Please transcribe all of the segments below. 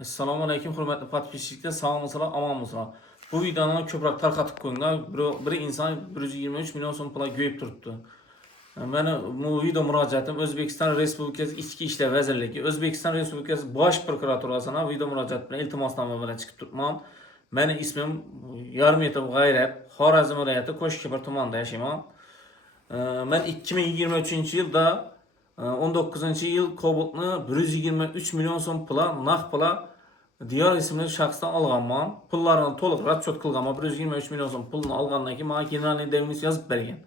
Assalamu alaykum hurmatli podpисчиктер, sağ mısınlar, aman mısınlar? Bu videonu köprak tarqatıb qoyunlar. Bir insan 123 milyon so'm pula güyüb turibdi. Meni bu video murojaatim O'zbekiston Respublikasi Ichki ishlar vazirligi, O'zbekiston Respublikasi Bosh prokuraturasidan video murojaat bilan iltimosnoma bilan chiqib turibman. Meni ismim Yarmetov G'ayrat, Xorazm viloyati Qo'shkebir tumanida yashayman. Men 2023-yilda 19-yil Cobalt'ni 123 milyon so'm pula, naq pula Diyar ismli shaxsdan olganman. Pullarini to'liq расчет qilganman. 123 milyon so'm pulni olgandan keyin menga generalniy devis yozib bergan.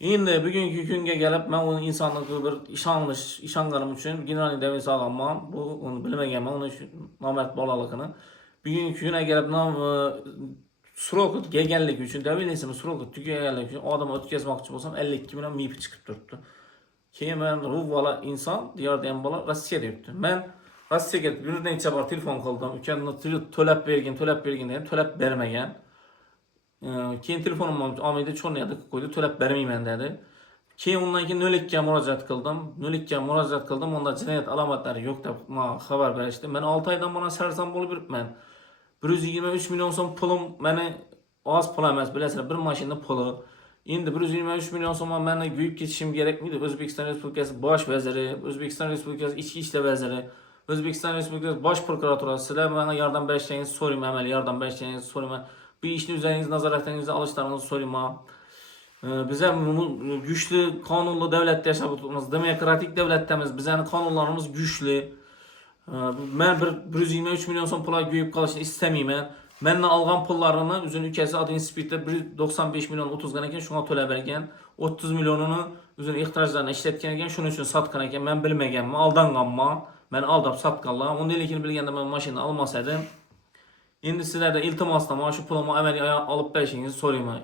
Endi bugungi kunga kelib men uni insonlikka bir ishonganim uchun generalniy devis olganman. Bu uni bilmaganman, uni nomard bolaligini. Bugungi kunga kelib sroki tugaganligi uchun, devilisimiz sroki tugaganligi uchun odam o'tkazmoqchi bo'lsam 52 million mip chiqib turibdi. Keyin men bu bola inson, diyordan bola Rossiyada yuribdi. Men Rossiyaga bir necha bor telefon qildim. Ukamni to'lab bergin dedim, to'lab bermagan. Keyin telefonimni olmaydi, cho'rniyada qo'ydi, to'lab bermayman dedi. Keyin undan keyin 02 ga murojaat qildim. 02 ga murojaat qildim, unda jinoyat alomatlari yo'q deb xabar berishdi. Men 6 oydan bana sarsam bo'lib yuribman. 123 milyon so'm pulim meni oz pul emas, bilasizlar, bir mashina puli. Endi 123 milyon so'm meni guyib ketishim kerakmidi? O'zbekiston Respublikasi Bosh vaziri, O'zbekiston Respublikasi Ichki ishlar vaziri, O'zbekiston Respublikasi Bosh prokuraturasi sizlar menga yordam berishlaringizni so'rayman, amaliy yordam berishlaringizni so'rayman. Bu ishni o'zingiz nazoratingizga olishlaringizni so'rayman. Biz ham güçlü, qonunli davlatda yashab o'tiribmiz, demokratik davlatdamiz. Bizning qonunlarimiz güçlü. Men 123 milyon so'm pul guyib qolishni istamayman. Mendan olgan pullarini o'zining ukasi adin spitda 195 milyon 30 gan ekan, shunga to'lab bergan. 30 milyonini o'zining ehtiyojlarini ishlatgan ekan, shuning uchun sotgan ekan. Men bilmaganman, aldanganman. Men aldab sotganlar. Undaligini bilganda men mashina olmas edim. Endi sizlardan iltimosnoma shu pulni amaliy olib berishingizni so'rayman.